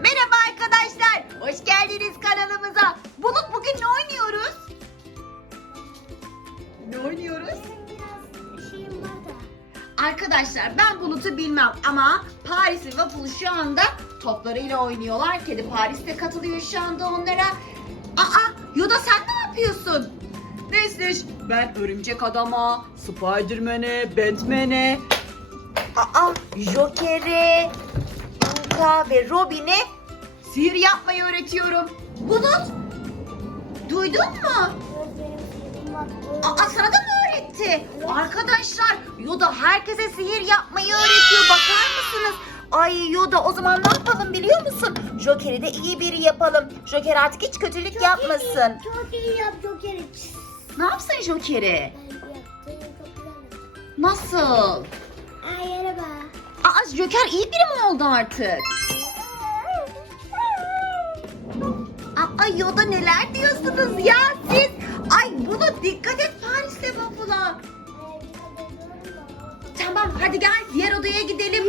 Merhaba arkadaşlar. Hoş geldiniz kanalımıza. Bulut bugün ne oynuyoruz? Ne oynuyoruz? Arkadaşlar ben Bulut'u bilmem ama Paris ve Waffle şu anda toplarıyla oynuyorlar. Kedi Paris de katılıyor şu anda onlara. Aa Yoda sen ne yapıyorsun? Nesliş ben örümcek adama, Spiderman'e, Batman'e, aa Joker'e, Hulk'a ve Robin'e sihir yapmayı öğretiyorum. Bulut duydun mu? Aa sana da mı öğretti? Arkadaşlar Yoda herkese sihir yapmayı öğretiyor. Bakar mısınız? Ay Yoda o zaman ne yapalım biliyor musun? Joker'i de iyi biri yapalım. Joker artık hiç kötülük yapmasın. Çok iyi yap Joker'i. Ne yapsın Joker'i? Nasıl? Ay yere bak. Aa Joker iyi biri mi oldu artık? Aa Yoda neler diyorsunuz ya siz? Ay bunu dikkat et ediyorum da. Tamam hadi gel diğer odaya gidelim.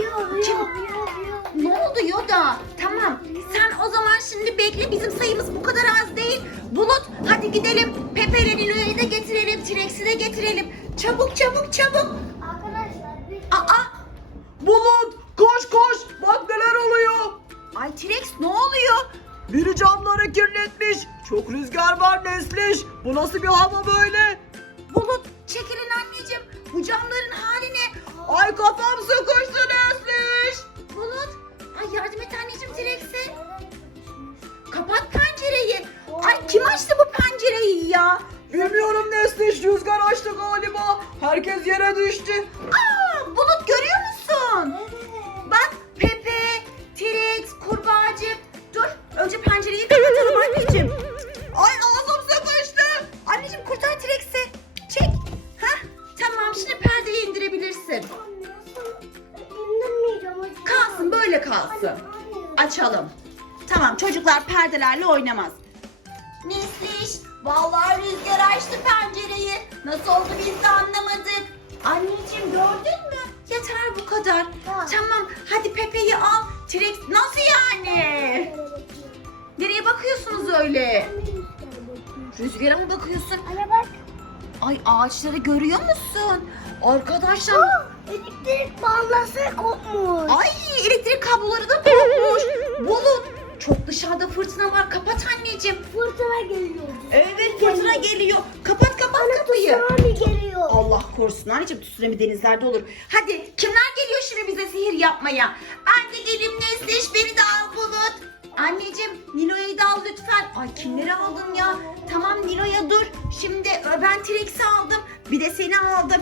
Kim-. Ne oldu Yoda? Tamam. Sen o zaman şimdi bekle. Bizim sayımız bu kadar az değil. Bulut hadi gidelim. Pepe ile Nilo'yu da getirelim. T-Rex'i de getirelim. Çabuk çabuk çabuk. Arkadaşlar Aa! Bulut koş koş. Bak neler oluyor. Ay T-Rex ne oluyor? Biri camları kirletmiş. Çok rüzgar var Nesliş. Bu nasıl bir hava böyle? Bulut çekilin anneciğim. Bu camların hali ne? Ay kafam sıkıştı Nesliş. Bulut. Ay yardım et anneciğim T-Rex'e. Kapat pencereyi. Ay kim açtı bu pencereyi ya? Bilmiyorum Nesliş rüzgar açtı galiba. Herkes yere düştü. Aa, Açalım. Tamam çocuklar perdelerle oynamaz. Nesliş vallahi rüzgar açtı pencereyi. Nasıl oldu biz de anlamadık. Anneciğim gördün mü? Yeter bu kadar. Tamam. Tamam hadi Pepe'yi al. T-Rex nasıl yani? Nereye bakıyorsunuz öyle? Rüzgara mı bakıyorsun? Anne bak. Ay ağaçları görüyor musun? Arkadaşlar Oh, elektrik bağlası kopmuş. Ay elektrik kabloları da kopmuş. Bulut çok dışarıda fırtına var. Kapat anneciğim. Fırtına geliyor. Evet fırtına geliyor. Kapat kapat kapıyı. Tsunami geliyor. Allah korusun anneciğim tsunami denizlerde olur. Hadi kimler geliyor şimdi bize sihir yapmaya? Ben de geleyim Nesliş beni de al Bulut. Anneciğim Nilo'yu da al lütfen. Ay kimleri aldın ya? Tamam Nilo'ya dur. Şimdi ben T-Rex'i aldım. Bir de seni aldım.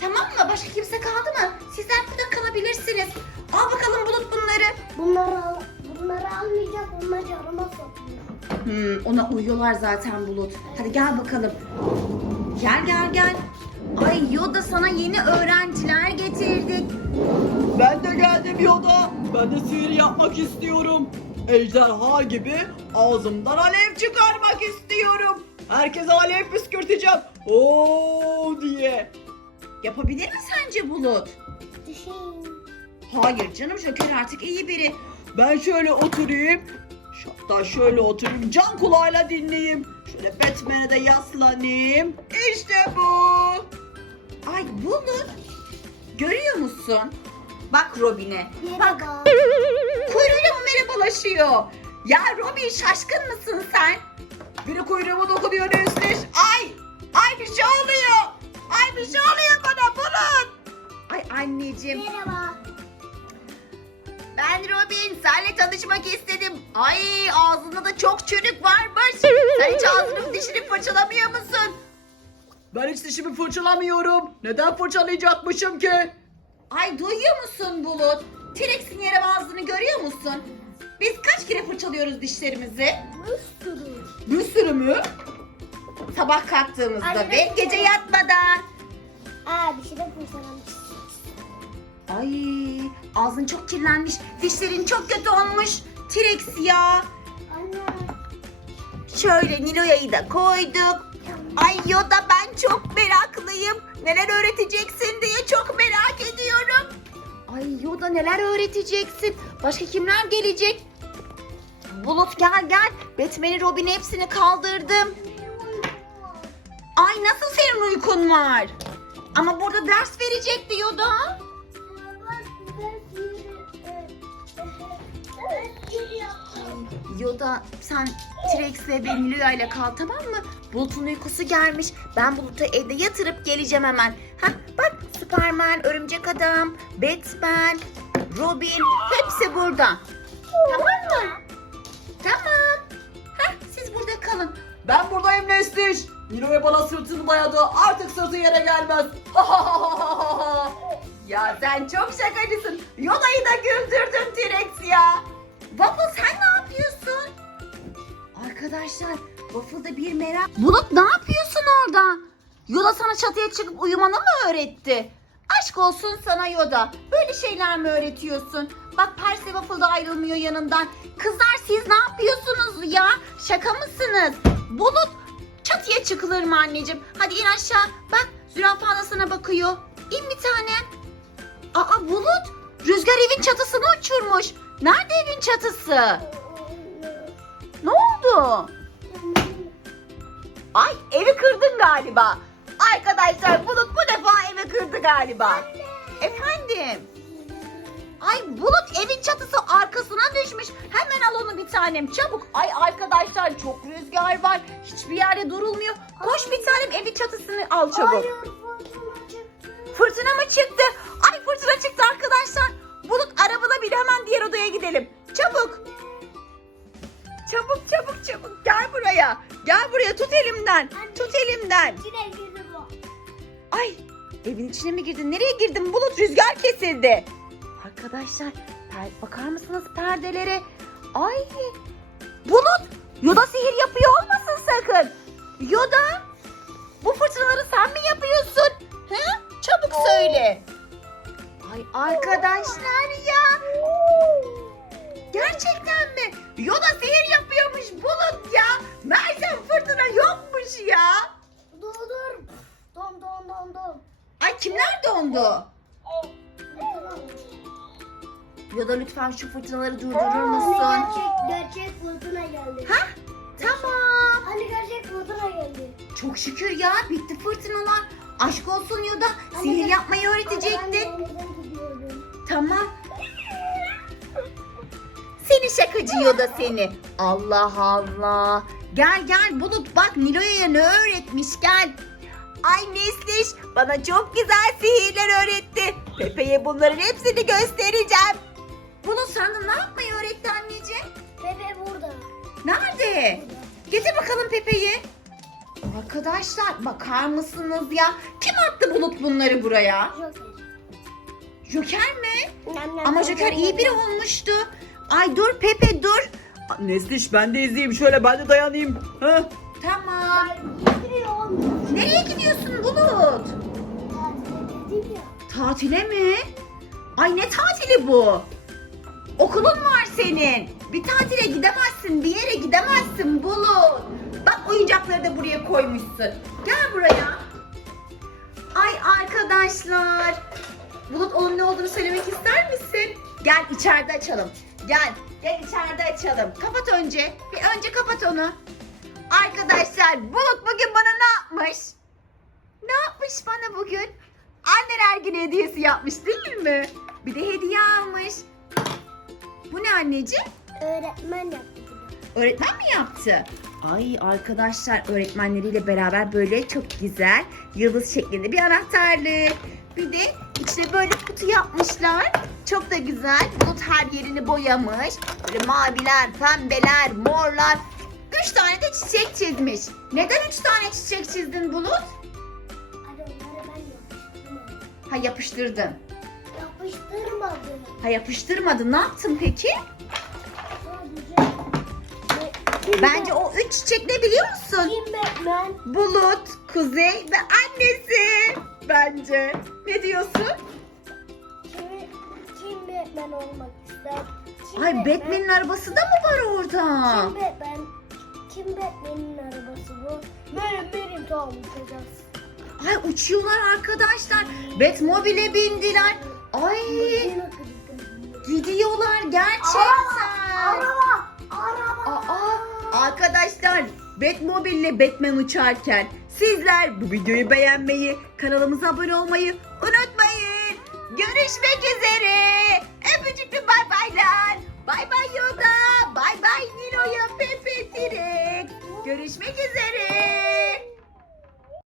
Tamam mı? Başka kimse kaldı mı? Sizler burada kalabilirsiniz. Al bakalım Bulut bunları. Bunları al. Bunları almayacak. Onlar canıma sokuyor. Hmm, ona uyuyorlar zaten Bulut. Hadi gel bakalım. Gel gel gel. Ay Yoda sana yeni öğrenciler getirdik. Ben de geldim Yoda. Ben de sihir yapmak istiyorum. Ejderha gibi ağzımdan alev çıkarmak istiyorum. Herkese alev püskürteceğim. Oo diye. Yapabilir mi sence Bulut? Hayır canım Joker artık iyi biri. Ben şöyle oturayım. Hatta şöyle oturayım. Can kulağıyla dinleyeyim. Şöyle Batman'e de yaslanayım. İşte bu. Ay Bulut. Görüyor musun? Bak Robin'e. Bak kuyruğuyla mı merhabalaşıyor? Ya Robin şaşkın mısın sen? Biri kuyruğuma dokunuyor Nesliş. Ay! Ay bir şey oluyor. Ay bir şey oluyor bana Bulut. Ay anneciğim. Bak. Ben Robin. Seninle tanışmak istedim. Ay ağzında da çok çürük varmış. Sen hiç ağzını dişini fırçalamıyor musun? Ben hiç dişimi fırçalamıyorum. Neden fırçalayacakmışım ki? Ay duyuyor musun Bulut? T-Rex'in yere ağzını görüyor musun? Biz kaç kere fırçalıyoruz dişlerimizi? Bir sürü. Bir sürü mü? Sabah kalktığımızda Anne, ve ben- gece yatmadan. Aa bir şey de. Ay ağzın çok kirlenmiş. Dişlerin çok kötü olmuş. T-Rex ya. Anne. Şöyle Nilo'ya'yı da koyduk. Ay Yoda ben çok meraklıyım. Neler öğreteceksin diye çok merak ediyorum. Ay Yoda neler öğreteceksin? Başka kimler gelecek? Bulut gel gel. Batman'i Robin'i hepsini kaldırdım. Ay nasıl senin uykun var? Ama burada ders verecekti Yoda. Yoda sen T-Rex ve ben Lüya ile kal tamam mı? Bulut'un uykusu gelmiş. Ben Bulut'u evde yatırıp geleceğim hemen. Hah bak Superman, Örümcek Adam, Batman, Robin hepsi burada. Nilo'ya bana sırtını dayadı. Artık sırtı yere gelmez. Ya sen çok şakacısın. Yoda'yı da güldürdün T-Rex ya. Waffle sen ne yapıyorsun? Arkadaşlar Waffle'da bir merak. Bulut ne yapıyorsun orada? Yoda sana çatıya çıkıp uyumanı mı öğretti? Aşk olsun sana Yoda. Böyle şeyler mi öğretiyorsun? Bak Perse Waffle da ayrılmıyor yanından. Kızlar siz ne yapıyorsunuz ya? Şaka mısınız? Bulut çatıya çıkılır mı anneciğim? Hadi in aşağı. Bak zürafa da sana bakıyor. İn bir tane. Aa Bulut rüzgar evin çatısını uçurmuş. Nerede evin çatısı? Ne oldu? Ay evi kırdın galiba. Arkadaşlar Bulut bu defa evi kırdı galiba. Efendim? Ay çatısı düşmüş. Hemen al onu bir tanem çabuk. Ay arkadaşlar çok rüzgar var. Hiçbir yerde durulmuyor. Koş bir tanem evin çatısını al çabuk. Hayır fırtına mı çıktı? Ay fırtına çıktı arkadaşlar. Bulut arabana bin hemen diğer odaya gidelim. Çabuk. Çabuk çabuk çabuk gel buraya. Gel buraya tut elimden. Tut elimden. Ay evin içine mi girdin? Nereye girdin? Bulut rüzgar kesildi. Arkadaşlar per- bakar mısınız perdelere? Ay Bulut Yoda sihir yapıyor olmasın sakın. Yoda bu fırtınaları sen mi yapıyorsun? He? Çabuk söyle. Ay arkadaşlar ya. Gerçekten mi? Yoda sihir yapıyormuş Bulut ya. Mersem fırtına yokmuş ya. Dur dur. Don don don don. Ay kimler dondu? Yoda lütfen şu fırtınaları durdurur Hani musun? gerçek, gerçek fırtına geldi. Ha? Tamam. Hani gerçek fırtına geldi. Çok şükür ya bitti fırtınalar. Aşk olsun Yoda. Anne, Sihir ben- yapmayı Ben öğretecektin. denizden gidiyorum. Tamam. Seni şakacı Yoda seni. Allah Allah. Gel gel Bulut bak Nilo'ya ne öğretmiş gel. Ay Nesliş bana çok güzel sihirler öğretti. Pepe'ye bunların hepsini göstereceğim. Bulut sana ne yapmayı öğretti anneciğim? Bebe burada. Nerede? Getir bakalım Pepe'yi. Arkadaşlar bakar mısınız ya? Kim attı Bulut bunları buraya? Joker. Joker mi? Nem, nem, Ama nem, Joker nem, iyi nem. biri olmuştu. Ay dur Pepe dur. Nesliş ben de izleyeyim şöyle ben de dayanayım. Heh. Tamam. Nereye gidiyorsun Bulut? Tatile mi? Ay ne tatili bu? Okulun var senin. Bir tatile gidemezsin, bir yere gidemezsin Bulut. Bak oyuncakları da buraya koymuşsun. Gel buraya. Ay arkadaşlar. Bulut onun ne olduğunu söylemek ister misin? Gel içeride açalım. Gel. Gel içeride açalım. Kapat önce. Bir önce kapat onu. Arkadaşlar Bulut bugün bana ne yapmış? Ne yapmış bana bugün? Anneler günü hediyesi yapmış değil mi? Bir de hediye almış. Bu ne anneciğim? Öğretmen yaptı. Öğretmen mi yaptı? Ay arkadaşlar öğretmenleriyle beraber böyle çok güzel yıldız şeklinde bir anahtarlık. Bir de içine böyle kutu yapmışlar. Çok da güzel. Bulut her yerini boyamış. Böyle maviler, pembeler, morlar. Üç tane de çiçek çizmiş. Neden üç tane çiçek çizdin Bulut? Ha yapıştırdın. Yapıştırmadım. Ha yapıştırmadın. Ne yaptın peki? Bence o üç çiçek ne biliyor musun? Kim Batman? Bulut, Kuzey ve annesi. Bence. Ne diyorsun? Kim, kim Batman olmak ister? Kim Ay Batman'in arabası da mı var orada? Kim Batman? Kim Batman'in arabası bu? Benim benim tamam uçacağız. Ay uçuyorlar arkadaşlar. Batmobile'e bindiler. Ay gidiyorlar gerçekten. Araba. Araba. Aa, arkadaşlar Batmobile ile Batman uçarken sizler bu videoyu beğenmeyi, kanalımıza abone olmayı unutmayın. Görüşmek üzere. Öpücüklü bay baylar. Bay bay Yoda. Bay bay Nilo'ya Pepe Tirek. Görüşmek üzere.